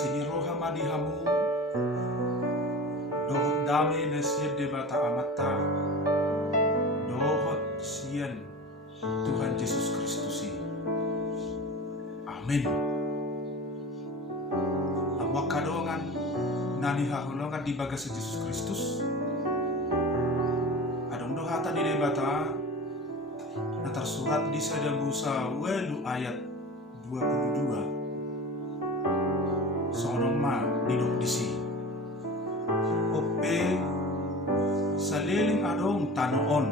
asini roha madihamu dohot dame na siya debata amata dohot siyan Tuhan Yesus Kristus. Amin. Amwa kadongan nani hahulongan di bagas Yesus Kristus. Adong dohata di debata na tersurat di Sada Musa welu ayat 22. Sonong ma didok disi. Ope saliling adong tanoon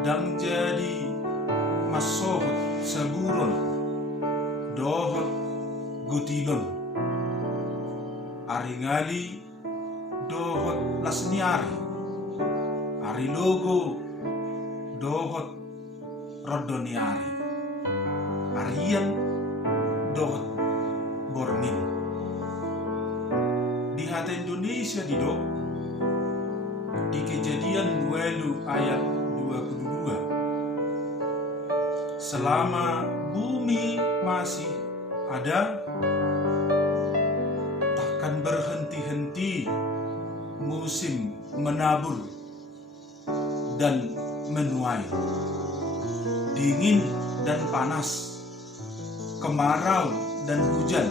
dang jadi masohot saburon dohot gutilon aringali dohot lasniari arilogo dohot rodoniari arian dohot bormin. Di hati Indonesia didok di Kejadian 20 ayat 22, selama bumi masih ada takkan berhenti-henti musim menabur dan menuai, dingin dan panas, kemarau dan hujan,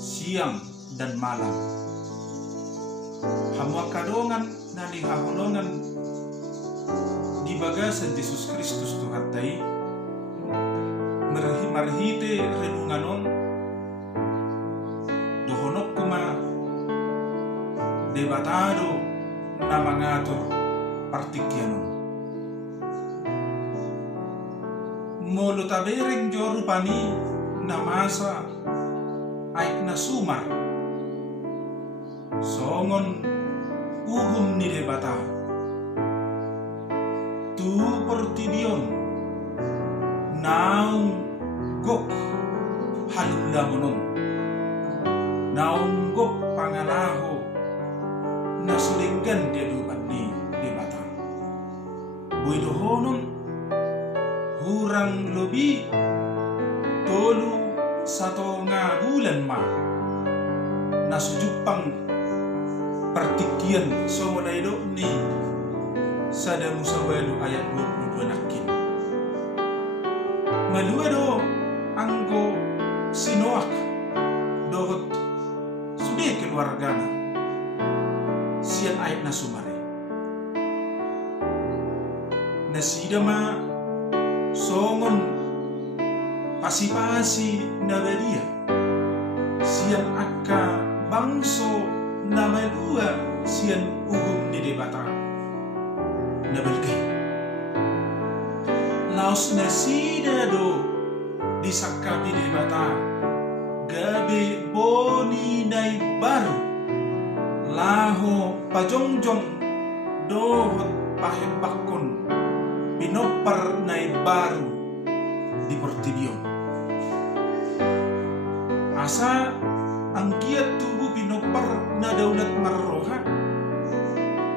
siang dan malam. Hamwa kadongan nani hahulongan di bagasan Yesus Kristus Tuhan tai marhite renunganon dohonok kuma debatado na mangatur partikyanon molo tabereng joru pani na masa aik na sumar songon uhum ni debata tu pertibion naung gok halulamonon naung gok panganaho nasulinggan dia dupat ni debata buidohonon hurang lobi tolu satu nga bulan ma nasujupang pertikian somonaido ni Sada Musa welu ayat 22 nakin malua do anggo sinoak dohot sudah keluargana sian ayat nasumare nasidama songon pasi-pasi nabadia sian akka bangso namalua sian uhum ni debata nabelke laos nasida do disakapi debata gabe boni nai baru laho pajongjong dohot pahebakon pinopar nai baru di pertibion asa ang kiat tubuh pinopar na daulat marroha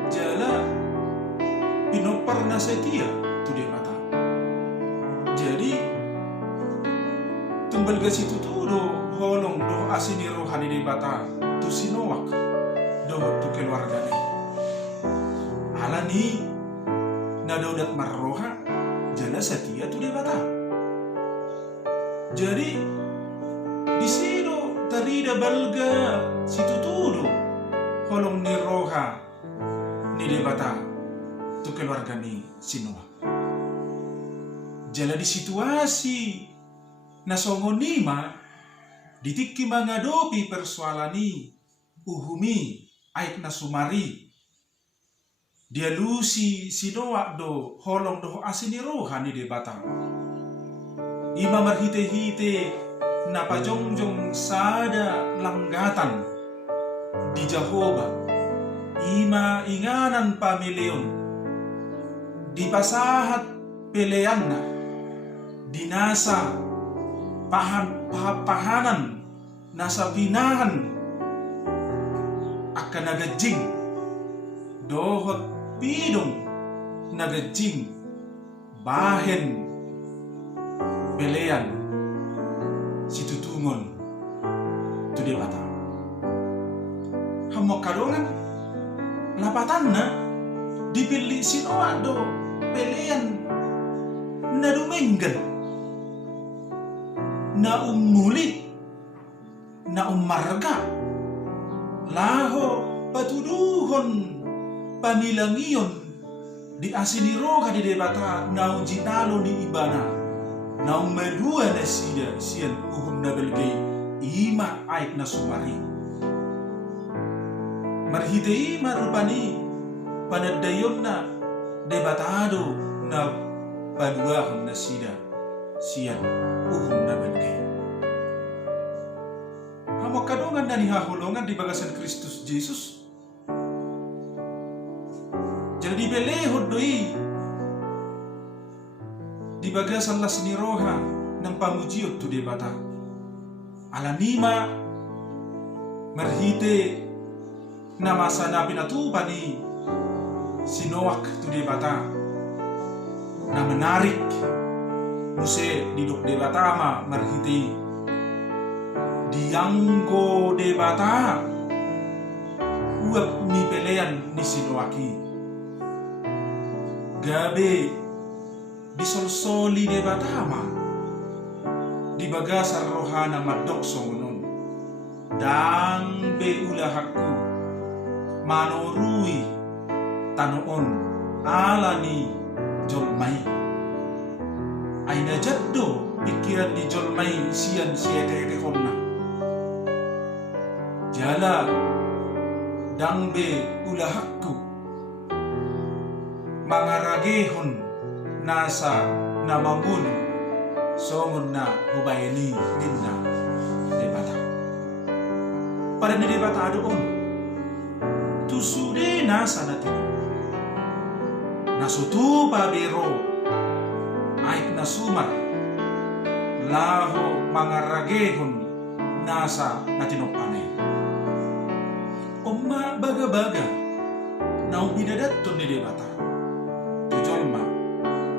jala pinopar na setia tu dia mata jadi tumbal gasi tu do holong do asini rohani di bata tu sinowak do tu keluarga ni alani na daulat marroha jala setia tu dia bata jadi di sino tarida balga situ tudo holong ni roha ni debata tu keluarga ni sinua jala di situasi nasongonima ditiki mangadopi persoalani uhumi aik nasumari dia lusi sinoa do holong do asini roha ni debata ima marhite-hite na pajongjong sada langgatan di Jehovah ima inganan pamilyon di pasahat peleanna dinasa pahanan nasa pinahan akan nagajing dohot pidong nagajing bahen pelean situtungon debata. Hamok kadongan lapatan na dipilih sinoado pilihan na dumenggan na umuli na umarga laho patuduhon pamilangiyon di asiniro ka di debata na ujinalo ni ibana na umedua na siyan uhum na belgay ima aik na sumari marhitei marupani panadayon na debatado na paduahon na siyan uhum na belgay hamok kadongan na nihahulongan di bagasan Kristus Jesus. Jadi belehod doi di bagasan las niroha ng pamujiot tu debata. Alanima marhite na masanabi na tupa ni sinowak tu debata na menarik muse didok debata ma marhite dianggo debata uap ni pelean ni sinowaki gabe disolsoli debatama di bagasar rohana madok songonon dang be ulahakku manorui tanoon alani jolmai aina jaddo pikiran di jolmai sian siete honna jala dang be ulahakku mangaragehon nasa namangun songon na hubayani dinna debata. Pada ni debata doon tusude nasa natin nasutu babero aik nasumar laho mangaragehon nasa natinopanay umma baga-baga na ubidadatton ni debata tujolma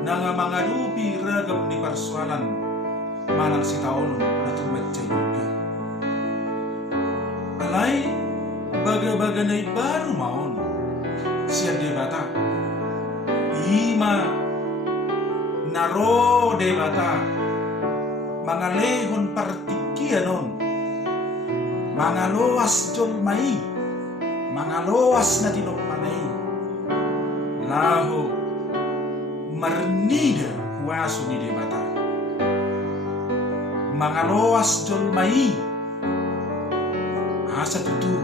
nanga mangadupi ragam ni persoalan manang si taon na tumatjay lupi alay baga-baga na baru maon siya debata ima naro debata mangalehon partikianon mangaloas jolmai mangaloas na tinokmanay laho marnida huaso ni debata mangaloas jolmai asa tutu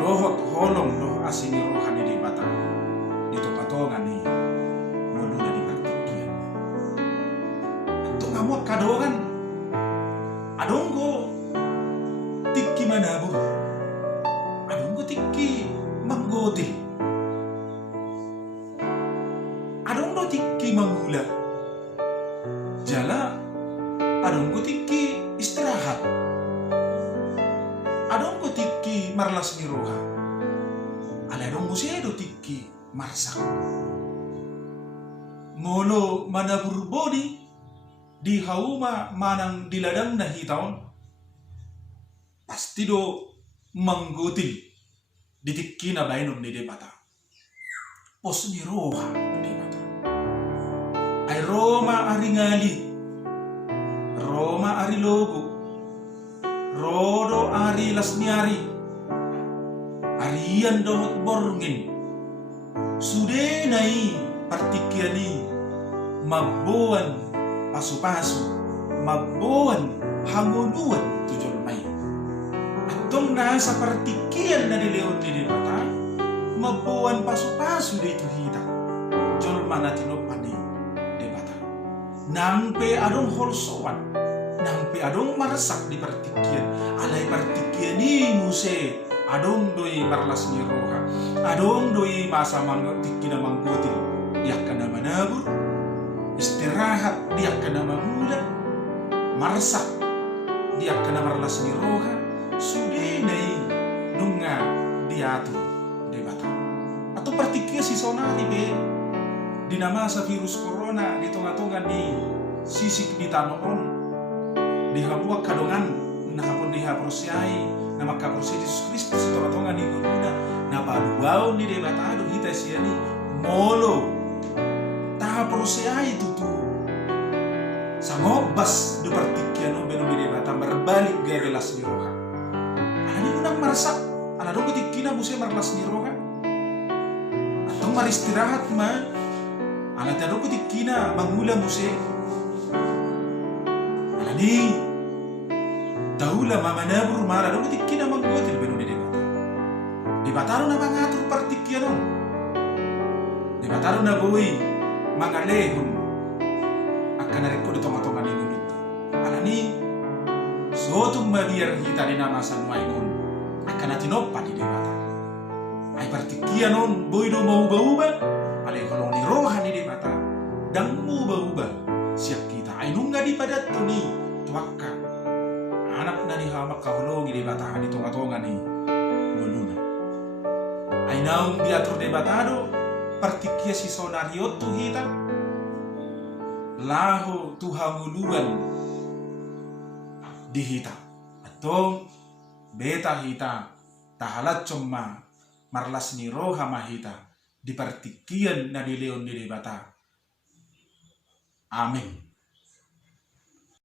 lohot holong loh asini rohan ni debata dito patongan ni modu na di partikian ito nga mo kadongan adonggo tikki manabur adonggo tikki manggotil adonggo tikki mangula jala adonggo tikki istirahat adonggo tikki marlas ni roha ala adonggo sedo tikki marsak molo manabur bodi di hauma manang diladang na hitaon pasti do manggutil ditikki na bainom ni debata pos ni roha debata ay Roma ari ngali Roma ari logo rodo ari lasniari arian dohot borngin sude nai partikiani mabuan pasu-pasu mabuan hangunuan tujolmai atong nasa partikian na dileon ni debata mabuan pasu-pasu di tuhita jolma na tinopani debata nangpe adong holsoan nangpe adong marasak di partikian alay partikian ni muse adong doi marlas ni roha adong doi masa tikki na manggutil diak ka na manabur istirahat diak ka na mangula marasak diak ka na marlas ni roha sudi nai nunga diatur debata atau partikian si sonari be dinamasa virus corona di tonga-tonga di sisik di tanoon di habuak kadongan hapon di haprosiai na makaprosesi Yesus Kristus tonga-tonga ni guna na paduao ni debatado hita siani molo taha prosiai tutu sangobas do partikiano beno ni debata berbalik gaya relas ni roha ani unang marasa ana do tikina buse marlas ni roha atau maristirahat ma ana tado tikina mangula buse ana di Daula mama nabur mara do tikina manggotil beno de debata. Debataro na mangatur partikiano. Debataro na boy mangalehun akan nareko de toma-toma ni gunut. Alani sotung mabiar hita ni nama sanuai gun akan atinopa di debata. Ai partikiano boy do mau bauba ale kolong ni roha ni debata. Dang mu bauba siap kita ai nungga di padat to ni tuakka. Anak na ni hamak kahulong di batahan di tonga-tonga ni guluna. Ay naung diatur debatado partikia si sonario tu hita laho tuhanguluan di hita atau beta hita tahalat cuma marlas ni roha mahita di partikian na di leon di debata. Amin.